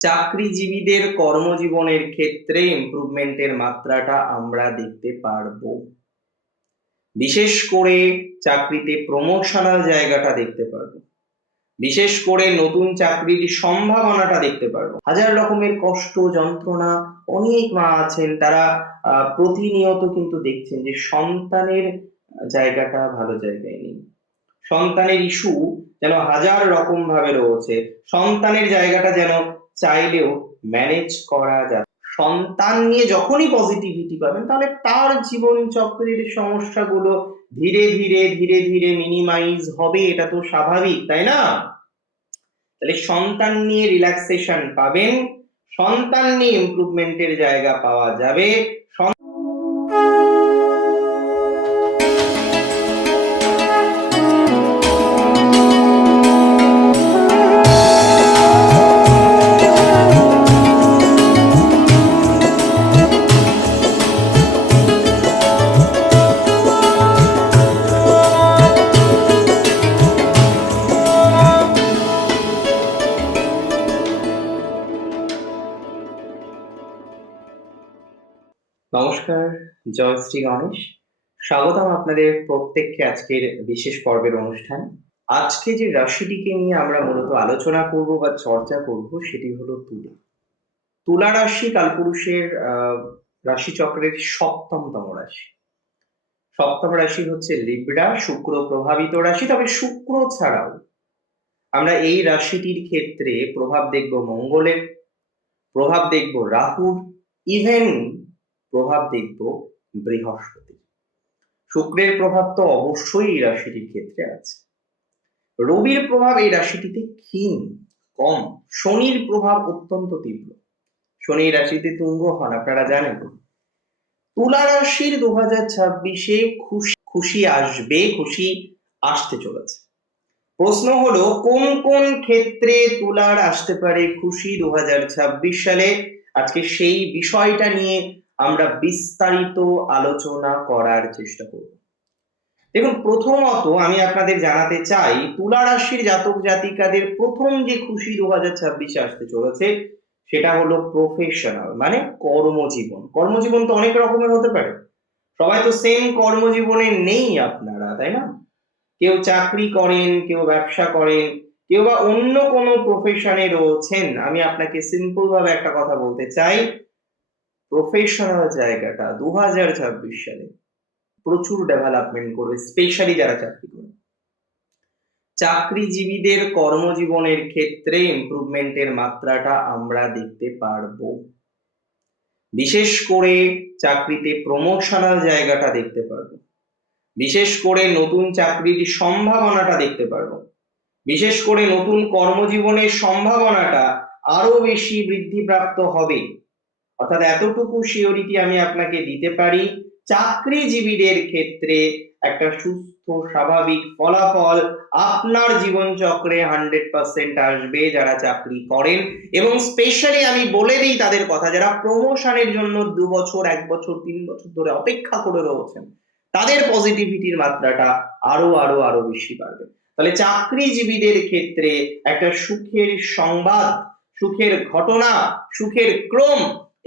চাকরিজীবীদের কর্মজীবনের ক্ষেত্রে ইমপ্রুভমেন্টের মাত্রাটা আমরা দেখতে পারবো। বিশেষ করে চাকরিতে প্রমোশনাল জায়গাটা দেখতে পারবো। বিশেষ করে নতুন চাকরির সম্ভাবনাটা দেখতে পারবো। হাজার রকমের কষ্ট যন্ত্রণা, অনেক মা আছেন তারা প্রতিনিয়ত কিন্তু দেখছেন যে সন্তানের জায়গাটা ভালো জায়গায় নেই। সন্তানের ইস্যু যেন হাজার রকম ভাবে রয়েছে, সন্তানের জায়গাটা যেন চাইলেও ম্যানেজ করা যায়। সন্তান নিয়ে যখনই পজিটিভিটি পাবেন তাহলে তার জীবন চক্রের সমস্যাগুলো ধীরে ধীরে ধীরে ধীরে মিনিমাইজ হবে, এটা তো স্বাভাবিক, তাই না? তাহলে সন্তান নিয়ে রিল্যাক্সেশন পাবেন, সন্তান নিয়ে ইমপ্রুভমেন্টের জায়গা পাওয়া যাবে। নমস্কার, জয় শ্রী গণেশ। স্বাগতম আপনাদের প্রত্যেককে আজকের বিশেষ পর্বের অনুষ্ঠান। আজকে যে রাশিটিকে নিয়ে আমরা মূলত আলোচনা করব বা চর্চা করব সেটি হলো তুলা। তুলা রাশি কালপুরুষের রাশিচক্রের সপ্তমতম রাশি। সপ্তম রাশি হচ্ছে লিব্রা, শুক্র প্রভাবিত রাশি। তবে শুক্র ছাড়াও আমরা এই রাশিটির ক্ষেত্রে প্রভাব দেখব মঙ্গলের, প্রভাব দেখব রাহুর, ইভেন প্রভাব দেখব বৃহস্পতি। শুক্রের প্রভাব তো অবশ্যই এই রাশিটির ক্ষেত্রে আছে। রবির প্রভাব এই রাশিটিতে ক্ষীণ, কম। শনির প্রভাব অত্যন্ত তীব্র। শনি রাশিতে তুঙ্গ হন, আপনারা জানেন। তুলা রাশির 2026-এ খুশি আসবে, খুশি আসতে চলেছে। প্রশ্ন হলো কোন কোন ক্ষেত্রে তুলার আসতে পারে খুশি 2026 সালে। আজকে সেই বিষয়টা নিয়ে আমরা বিস্তারিত আলোচনা করার চেষ্টা করব। দেখুন, প্রথমত আমি আপনাদের জানাতে চাই তুলা রাশির জাতক জাতিকাদের প্রথম যে খুশি 2026-এ আসতে চলেছে সেটা হলো প্রফেশনাল, মানে কর্মজীবন। কর্মজীবন তো অনেক রকমের হতে পারে, সবাই তো সেম কর্মজীবনে নেই আপনারা, তাই না? কেউ চাকরি করেন, কেউ ব্যবসা করেন, কেউ বা অন্য কোনো প্রফেশনে রয়েছেন। আমি আপনাকে সিম্পল ভাবে একটা কথা বলতে চাই, প্রফেশনাল জায়গাটা 2026 সালে প্রচুর ডেভেলপমেন্ট করবে, স্পেশালি যারা চাকরি করে। চাকরিজীবীদের কর্মজীবনের ক্ষেত্রে ইমপ্রুভমেন্টের মাত্রাটা আমরা দেখতে পারবো। বিশেষ করে চাকরিতে প্রমোশনাল জায়গাটা দেখতে পারবো। বিশেষ করে নতুন চাকরির সম্ভাবনাটা দেখতে পারবো। বিশেষ করে নতুন কর্মজীবনের সম্ভাবনাটা আরো বেশি বৃদ্ধিপ্রাপ্ত হবে। অর্থাৎ এতটুকু সিওরিটি আমি আপনাকে দিতে পারি, চাকরিজীবীদের ক্ষেত্রে একটা সুস্থ স্বাভাবিক ফলাফল আপনার জীবন চক্রে 100% আসবে যারা চাকরি করেন। এবং স্পেশালি আমি বলে দিই তাদের কথা, যারা প্রমোশনের জন্য 2 বছর 1 বছর 3 বছর ধরে অপেক্ষা করে রয়েছেন, তাদের পজিটিভিটির মাত্রাটা আরো আরো আরো বেশি বাড়বে। তাহলে চাকরিজীবীদের ক্ষেত্রে একটা সুখের সংবাদ, সুখের ঘটনা, সুখের ক্রম,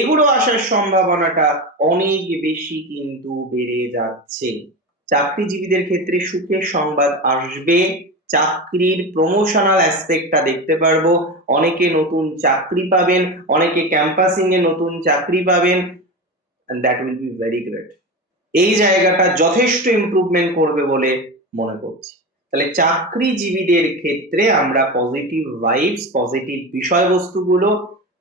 এগুলো আসার সম্ভাবনাটা অনেক বেশি কিন্তু বেড়ে যাচ্ছে। চাকরিজীবীদের ক্ষেত্রে সুখের সংবাদ আসবে, চাকরির প্রমোশনাল অ্যাসপেক্টটা দেখতে পারবো। অনেকে নতুন চাকরি পাবেন, অনেকে ক্যাম্পাসিং এ নতুন চাকরি পাবেন, and that will be very great। এই জায়গাটা যথেষ্ট ইমপ্রুভমেন্ট করবে বলে মনে করছি। তাহলে চাকরিজীবীদের ক্ষেত্রে আমরা পজিটিভ ভাইবস, পজিটিভ বিষয়বস্তুগুলো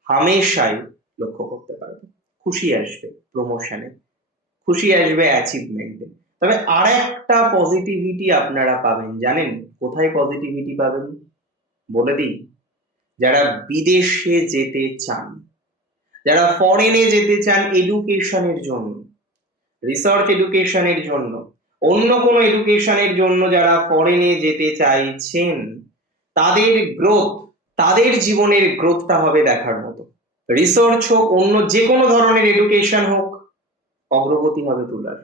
হামেশাই লক্ষ্য করতে পারবো। খুশি আসবে প্রমোশনে, খুশি আসবে অ্যাচিভমেন্টে। তবে আর একটা পজিটিভিটি আপনারা পাবেন, জানেন কোথায় পজিটিভিটি পাবেন? বলে দিই, যারা বিদেশে যেতে চান, যারা ফরেনে যেতে চান এডুকেশনের জন্য, রিসার্চ এডুকেশনের জন্য, অন্য কোনো এডুকেশনের জন্য যারা ফরেনে যেতে চাইছেন, তাদের গ্রোথ, তাদের জীবনের গ্রোথটা হবে দেখার মতো। রিসার্চ হোক, অন্য যে কোনো ধরনের এডুকেশন হোক, অগ্রগতি হবে তুলার।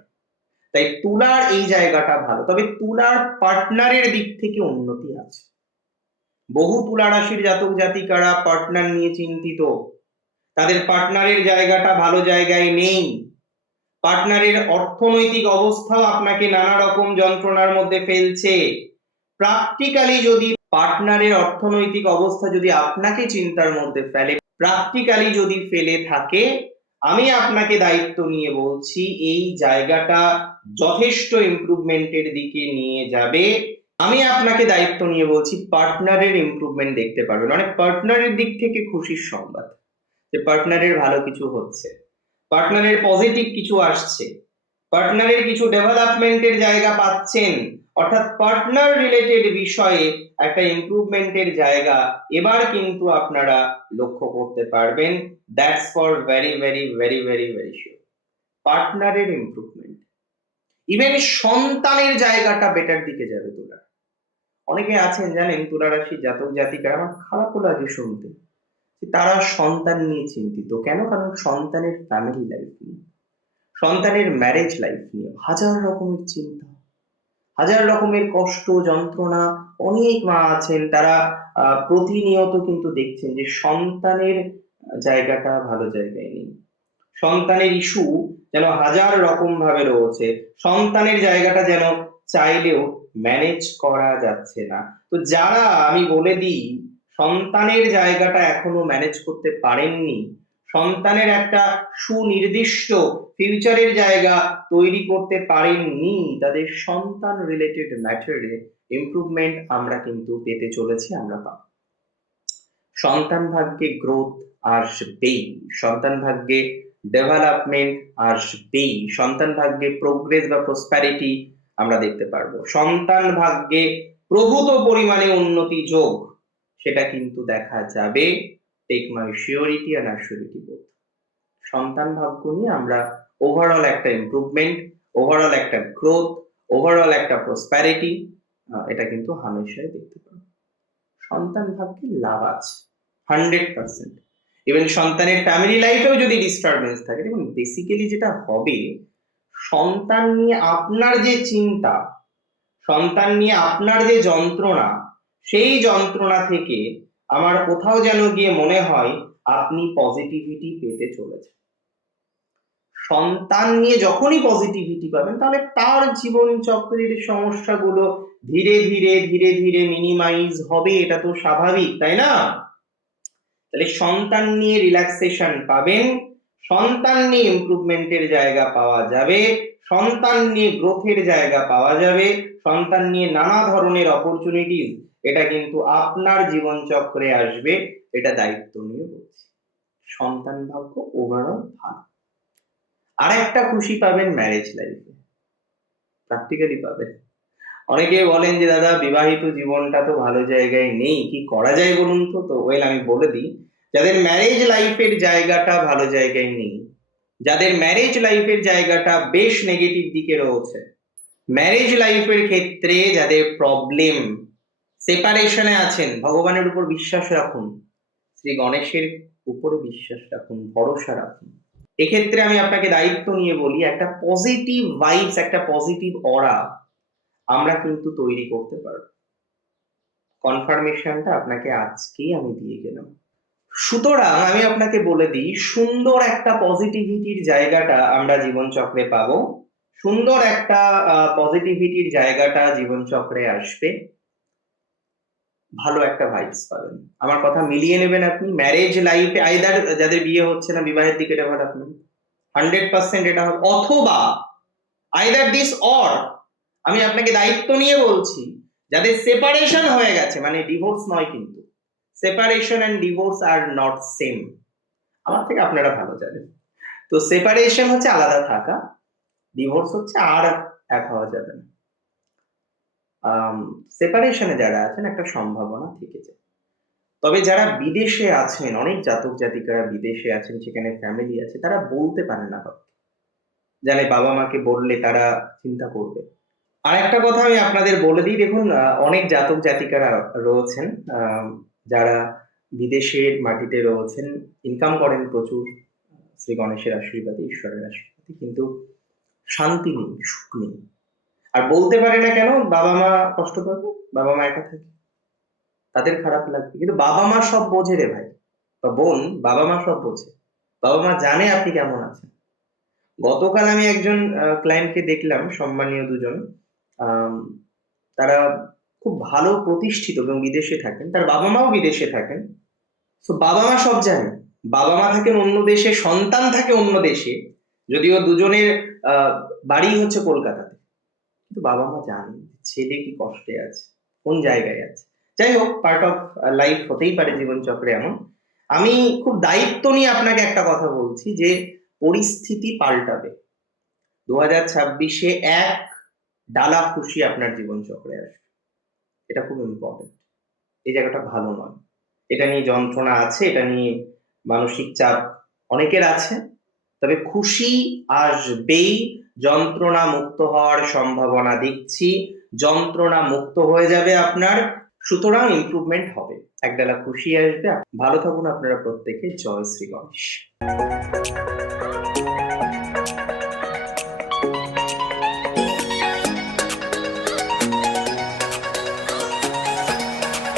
তাই তুলার এই জায়গাটা ভালো। তবে তুলার পার্টনারের দিক থেকে উন্নতি আছে। বহু তুলা রাশির জাতক জাতিকারা পার্টনার নিয়ে চিন্তিত, তাদের পার্টনারের জায়গাটা ভালো জায়গায় নেই, পার্টনারের অর্থনৈতিক অবস্থাও আপনাকে নানা রকম যন্ত্রণার মধ্যে ফেলছে। প্র্যাকটিক্যালি যদি পার্টনারের অর্থনৈতিক অবস্থা যদি আপনাকে চিন্তার মধ্যে ফেলে, প্র্যাকটিক্যালি যদি ফেলে থাকে, আমি আপনাকে দায়িত্ব নিয়ে বলছি এই জায়গাটা যথেষ্ট ইমপ্রুভমেন্টের দিকে নিয়ে যাবে। আমি আপনাকে দায়িত্ব নিয়ে বলছি পার্টনারের ইমপ্রুভমেন্ট দেখতে পারবেন, মানে পার্টনারের দিক থেকে খুশির সংবাদ, যে পার্টনারের ভালো কিছু হচ্ছে, পার্টনারের পজিটিভ কিছু আসছে, পার্টনারের কিছু ডেভেলপমেন্টের জায়গা পাচ্ছেন, অর্থাৎ পার্টনার রিলেটেড বিষয়ে একটা ইমপ্রুভমেন্টের জায়গা এবার কিন্তু আপনারা লক্ষ্য করতে পারবেন। That's for very very very very very sure. পার্টনারের ইমপ্রুভমেন্ট, ইভেন সন্তানের জায়গাটা বেটার দিকে যাবে তুলা। অনেকে আছেন জানেন তুলা রাশির জাতক জাতিকারা, আমার খারাপও লাগে শুনতে, যে তারা সন্তান নিয়ে চিন্তিত। কেন? কারণ সন্তানের ফ্যামিলি লাইফ নিয়ে, সন্তানের ম্যারেজ লাইফ নিয়ে হাজার রকমের চিন্তা, হাজার রকমের কষ্ট যন্ত্রণা। অনেক মা আছেন তারা প্রতিনিয়ত কিন্তু দেখছেন যে সন্তানের জায়গাটা ভালো জায়গায় নেই, সন্তানের ইস্যু যেন হাজার রকম ভাবে রয়েছে, সন্তানের জায়গাটা যেন চাইলেও ম্যানেজ করা যাচ্ছে না। তো যারা, আমি বলে দিই, সন্তানের জায়গাটা এখনো ম্যানেজ করতে পারেননি, সন্তানের একটা সুনির্দিষ্ট ফিউচারের জায়গা তৈরি করতে পারেননি, তাদের সন্তান রিলেটেড ম্যাটারে ইমপ্রুভমেন্ট আমরা কিন্তু পেতে চলেছি, আমরা পাবো। সন্তান ভাগ্যে গ্রোথ আসবেই, সন্তান ভাগ্যে ডেভেলপমেন্ট আসবেই, সন্তান ভাগ্যে প্রোগ্রেস বা প্রসপ্যারিটি আমরা দেখতে পারবো, সন্তান ভাগ্যে প্রভূত পরিমাণে উন্নতি যোগ সেটা কিন্তু দেখা যাবে। Take my surety and assurity both. সন্তান ভাগ্য নিয়ে আমরা ওভারঅল একটা ইমপ্রুভমেন্ট, ওভারঅল একটা গ্রোথ, ওভারঅল একটা প্রসপ্যারিটি এটা কিন্তু হামেশাই দেখতে পাবো। সন্তান ভাগ্যে লাভ আছে 100%। ইভেন সন্তানের ফ্যামিলি লাইফেও যদি ডিস্টারবেন্স থাকে, দেখুন বেসিক্যালি যেটা হবে, সন্তান নিয়ে আপনার যে চিন্তা, সন্তান নিয়ে আপনার যে যন্ত্রণা, সেই যন্ত্রণা থেকে আমার কোথাও যেন গিয়ে মনে হয় আপনি পজিটিভিটি পেতে চলেছেন। সন্তান নিয়ে যখনই পজিটিভিটি পাবেন, তাহলে তার জীবন চক্রের সমস্যাগুলো ধীরে ধীরে ধীরে ধীরে মিনিমাইজ হবে, এটা তো স্বাভাবিক, তাই না? তাহলে সন্তান নিয়ে রিল্যাক্সেশন পাবেন, সন্তান নিয়ে ইমপ্রুভমেন্টের জায়গা পাওয়া যাবে, সন্তান নিয়ে গ্রোথের জায়গা পাওয়া যাবে, সন্তান নিয়ে নানা ধরনের অপরচুনিটিস এটা কিন্তু আপনার জীবন চক্রে আসবে, এটা দায়িত্ব নিয়ে বলছি। সন্তান ভাগ্য ওভারঅল ভালো। আর একটা খুশি পাবেন ম্যারেজ লাইফে, প্র্যাকটিক্যালি পাবেন। অনেকে বলেন যে দাদা বিবাহিত জীবনটা তো ভালো জায়গায় নেই, কি করা যায় বলুন তো। তো ওয়েল, আমি বলে দিই, যাদের ম্যারেজ লাইফের জায়গাটা ভালো জায়গায় নেই, যাদের ম্যারেজ লাইফের জায়গাটা বেশ নেগেটিভ দিকে রয়েছে, ম্যারেজ লাইফের ক্ষেত্রে যাদের প্রবলেম, সেপারেশনে আছেন, ভগবানের উপর বিশ্বাস রাখুন, শ্রী গণেশের উপরে বিশ্বাস রাখুন, ভরসা রাখুন। এক্ষেত্রে আমি আপনাকে দায়িত্ব নিয়ে বলি, একটা পজিটিভ ভাইবস, একটা পজিটিভ অরা আমরা কিন্তু তৈরি করতে পারবো। কনফার্মেশনটা আপনাকে আজকেই আমি দিয়ে গেলাম। সুতরাং আমি আপনাকে বলে দিই, সুন্দর একটা পজিটিভিটির জায়গাটা আমরা জীবন চক্রে পাবো, সুন্দর একটা পজিটিভিটির জায়গাটা জীবন চক্রে আসবে, ভালো একটা ভাইবস পাবেন। আমার কথা মিলিয়ে নেবেন আপনি। ম্যারেজ লাইফে আইদার যাদের বিয়ে হচ্ছে না, বিবাহের দিকে ডেভেলপমেন্ট 100% এটা হবে, অথবা আইদার দিস অর, আমি আপনাকে দায়িত্ব নিয়ে বলছি, যাদের সেপারেশন হয়ে গেছে, মানে ডিভোর্স নয় কিন্তু, separation and divorce are not same, আমার থেকে আপনারা ভালো জানেন। তো সেপারেশন হচ্ছে আলাদা থাকা, ডিভোর্স হচ্ছে আর এক হওয়া যাবে না। সেপারেশনে যারা আছেন একটা সম্ভাবনা থেকে যায়। তবে যারা বিদেশে আছেন, অনেক জাতক জাতিকারা বিদেশে আছেন, সেখানে ফ্যামিলি আছে, তারা বলতে পারে না কাউকে, জানে বাবা মাকে বললে তারা চিন্তা করবে। আর একটা কথা আমি আপনাদের বলে দিই, দেখুন অনেক জাতক জাতিকারা রয়েছেন যারা বিদেশের মাটিতে রয়েছেন, ইনকাম করেন প্রচুর শ্রী গণেশের আশীর্বাদে, ঈশ্বরের আশীর্বাদে, কিন্তু শান্তি নেই, সুখ নেই। আর বলতে পারে না কেন? বাবা মা কষ্ট পাবে, বাবা মা একা থাকে। তাদের খারাপ লাগবে, কিন্তু বাবা মা সব বোঝে রে ভাই বা বোন। বাবা মা সব বোঝে, বাবা মা জানে আপনি কেমন আছেন। গতকাল আমি একজন ক্লায়েন্টকে দেখলাম, সম্মানীয় দুজন। আম, তারা খুব ভালো প্রতিষ্ঠিত এবং বিদেশে থাকেন, তার বাবা মাও বিদেশে থাকেন। তো বাবা মা সব জানে, বাবা মা থাকেন অন্য দেশে, সন্তান থাকে অন্য দেশে, যদিও দুজনের আহ বাড়ি হচ্ছে কলকাতাতে, কিন্তু বাবা মা জানে ছেলে কি কষ্টে আছে, কোন জায়গায় আছে। যাই হোক, পার্ট অফ লাইফ, হতেই পারে জীবনচক্রে এমন। আমি খুব দায়িত্ব নিয়ে আপনাকে একটা কথা বলছি যে পরিস্থিতি পাল্টাবে। 2026-এ এক ডালা খুশি আপনার জীবনচক্রে আসবে, এটা খুব ইম্পর্টেন্ট। এই জায়গাটা ভালো নয়, এটা নিয়ে যন্ত্রণা আছে, এটা নিয়ে মানসিক চাপ অনেকের আছে, তবে খুশি আসবেই। যন্ত্রণা মুক্ত হওয়ার সম্ভাবনা দেখছি, যন্ত্রণা মুক্ত হয়ে যাবে আপনার, সুতরাং ইমপ্রুভমেন্ট হবে, একডালা খুশি আসবে। ভালো থাকুন আপনারা প্রত্যেকে। জয় শ্রী গণেশ।